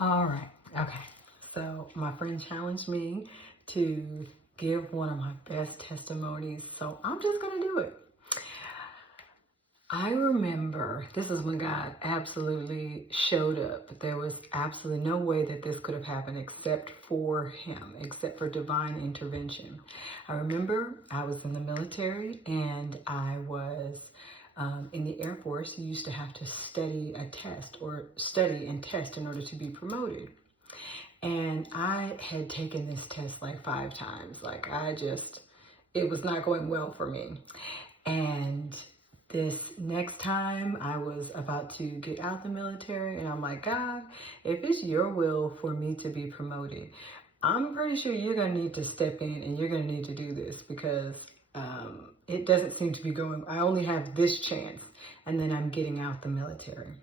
All right. Okay. So my friend challenged me to give one of my best testimonies. So I'm just going to do it. I remember this is when God absolutely showed up. There was absolutely no way that this could have happened except for Him, except for divine intervention. I remember I was in the military and I was in the Air Force. You used to have to study a test or study and test in order to be promoted. And I had taken this test like 5 times. It was not going well for me. And this next time I was about to get out the military, and I'm like, God, if it's your will for me to be promoted, I'm pretty sure you're going to need to step in and you're going to need to do this because it doesn't seem to be going. I only have this chance, and then I'm getting out the military.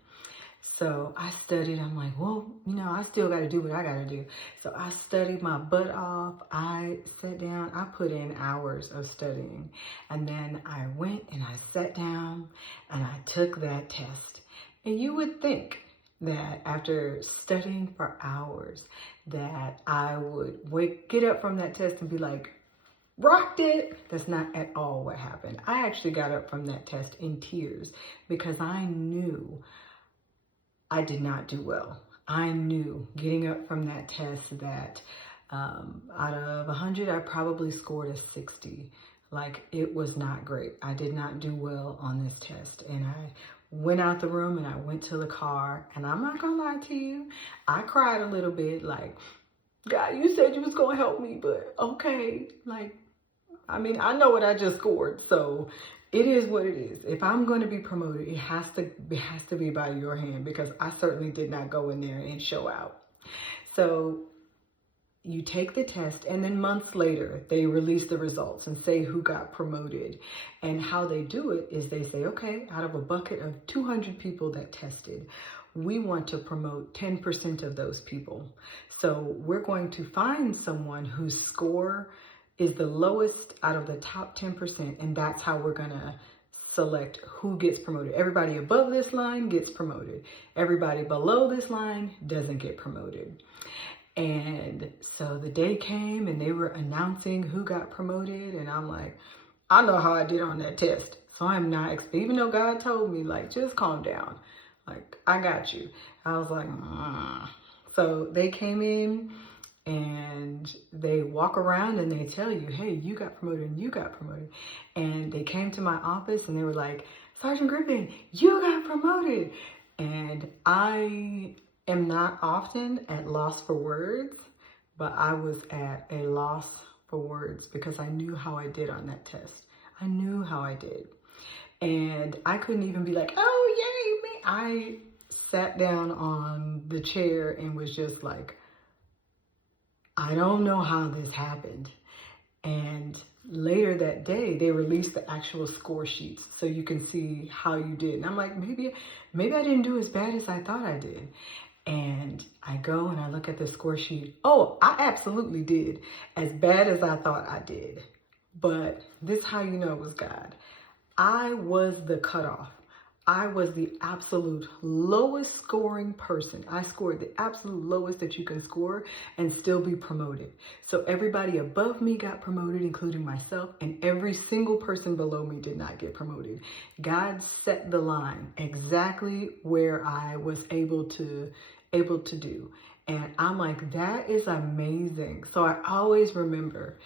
So I studied. I'm like, well, I still got to do what I got to do. So I studied my butt off. I sat down. I put in hours of studying. And then I went and I sat down and I took that test. And you would think that after studying for hours that I would get up from that test and be like, rocked it. That's not at all what happened. I actually got up from that test in tears because I knew I did not do well. I knew getting up from that test that out of 100, I probably scored a 60. Like, it was not great. I did not do well on this test. And I went out the room and I went to the car. And I'm not going to lie to you, I cried a little bit like, God, you said you was going to help me, but okay. I know what I just scored. So it is what it is. If I'm going to be promoted, it has to be by your hand because I certainly did not go in there and show out. So you take the test and then months later, they release the results and say who got promoted. And how they do it is they say, okay, out of a bucket of 200 people that tested, we want to promote 10% of those people. So we're going to find someone whose score is the lowest out of the top 10%, and that's how we're gonna select who gets promoted. Everybody above this line gets promoted. Everybody below this line doesn't get promoted. And so the day came and they were announcing who got promoted, and I'm like, I know how I did on that test. So I'm not, even though God told me, like, just calm down. Like, I got you. I was like, So they came in and they walk around and they tell you, hey, you got promoted and you got promoted. And they came to my office and they were like, Sergeant Griffin, you got promoted. And I am not often at loss for words, but I was at a loss for words because I knew how I did on that test. I knew how I did. And I couldn't even be like, oh, yay, me. I sat down on the chair and was just like, I don't know how this happened. And later that day, they released the actual score sheets so you can see how you did. And I'm like, maybe I didn't do as bad as I thought I did. And I go and I look at the score sheet. Oh, I absolutely did as bad as I thought I did. But this is how you know it was God. I was the cutoff. I was the absolute lowest scoring person. I scored the absolute lowest that you can score and still be promoted. So everybody above me got promoted, including myself, and every single person below me did not get promoted. God set the line exactly where I was able to do. And I'm like, that is amazing. So I always remember,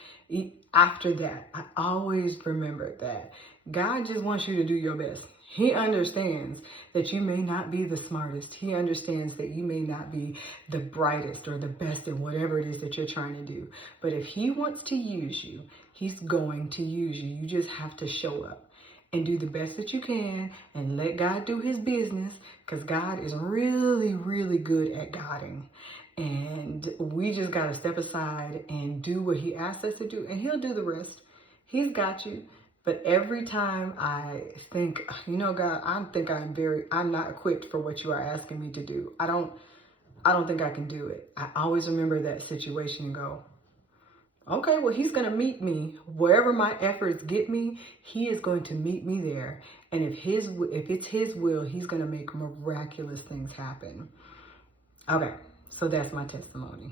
after that, I always remember that God just wants you to do your best. He understands that you may not be the smartest. He understands that you may not be the brightest or the best in whatever it is that you're trying to do. But if He wants to use you, He's going to use you. You just have to show up and do the best that you can and let God do His business, because God is really, really good at guiding. And we just got to step aside and do what He asks us to do, and He'll do the rest. He's got you. But every time I think, God, I'm not equipped for what you are asking me to do. I don't think I can do it. I always remember that situation and go, okay, well, He's going to meet me wherever my efforts get me. He is going to meet me there. And if it's His will, He's going to make miraculous things happen. Okay. So that's my testimony.